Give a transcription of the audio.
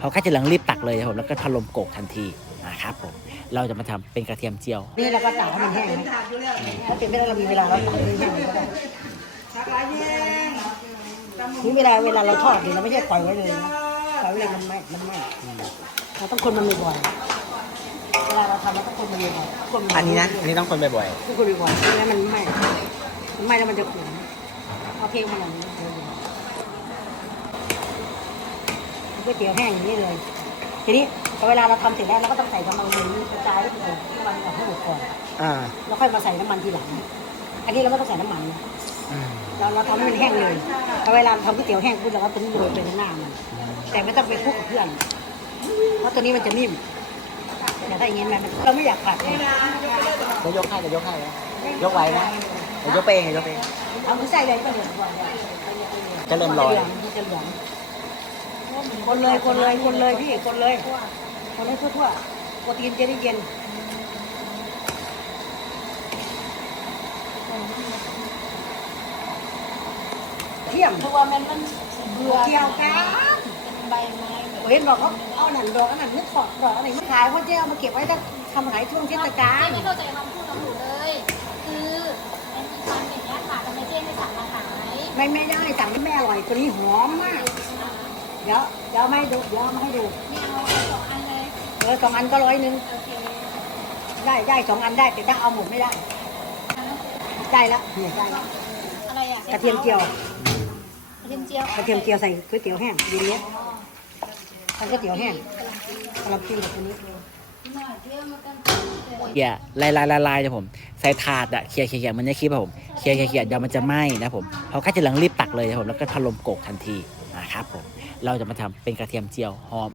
เขาก็จะลังรีบตักเลยครับผมแล้วก็พัดลมโกกทันทีนะครับผมเราจะมาทำเป็นกระเทียมเจียว นี่เราก็ตากให้มันแห้งนะถ้าเป็นไม่ได้เรามีเวลาเราตากให้มันแห้งเลยก็ได้นี่เวลาเวลาเราทอดเนี่ยเราไม่ใช่ปล่อยไว้เลยนะปล่อยไว้เลยมันไหม้มันไหม้เราต้องคนมันบ่อยๆเวลาเราทำเราต้องคนมันบ่อยๆคนมัอันนี้นะอันนี้ต้องคนบ่อยต้องคนบ่อยๆไม่งั้นมันไหม้มันไหม้แล้วมันจะขุ่นเอาเพลงมาหน่อยนึง ก๋วยเตี๋ยวแห้งอย่างนี้เลย ทีนี้พอเวลาเราทำเสร็จแล้วเราก็ต้องใส่กำลังมือกระจายให้มันออกให้มันออกให้หมดก่อนๆอ่าแล้วค่อยมาใส่น้ำมันทีหลัง อันนี้เราไม่ต้องใส่น้ำมันนะอืมเราเราทำให้มันแห้งเลยพอเวลาทำก๋วยเตี๋ยวแห้งปุ๊บเราก็ต้องโรยไปข้างหน้ามันแต่ไม่ต้องไปคลุกกับเพื่อน เพราะตัวนี้มันจะนิ่มแต่ถ้าอย่างนี้มันเราไม่อยากผัดเลยจะยกให้จะยกให้นะยกไว้นะจะยกไปเองจะยกไปเองเอาไม่ใส่เลยก็เหลืองก่อนจะเริ่มลอยมันจะเหลือง คนเลยคนเลยคนเลยพี่คนเลย คนเลยทั่วๆโปรตีนจะได้เย็นเที่ยมเพราะว่ามันมันเบื่อเกี่ยวกันเป็นใบไม้แบบเห็นบอกเขาเอาหนังดอกอันนั้นนึกถอดดอกอันไหนไม่ขายเพราะเจ๊เอามาเก็บไว้ถ้าทำขายช่วงเทศกาลไม่เข้าใจคำพูดของหนูเลย คือมันมีความอย่างนี้ยค่ะทำไมเจ๊ไม่สั่งมาขายไม่ไม่ได้สั่งให้แม่อร่อยตัวนี้หอมมาก เดี๋ยวเดี๋ยวเอามาให้ดูเดี๋ยวเอามาให้ดูไม่เอาสองอันเลยเออสองอันก็ร้อยหนึ่งโอเคได้ได้สองอันได้แต่ถ้าเอาหมดไม่ได้ ได้แล้วเนี่ยได้แล้วอะไรอะกระเทียมเจียวกระเทียมเจียวกระเทียมเจียวใส่ก๋วยเตี๋ยวแห้งดีเนี้ยทำก๋วยเตี๋ยวแห้งกระลำปีแบบนี้เขี่ยลายลายลายลายนะผมใส่ถาดอะเขี่ยเขี่ยเขี่ยเหมันในคลิปอะผมเขี่ยเขี่ยเขี่ยเดี๋ยวมันจะไหม้นะผมเขาก็จะลังรีบตักเลยครับผมแล้วก็พัดลมโกกทันที นะครับผมเราจะมาทำเป็นกระเทียมเจียวหอม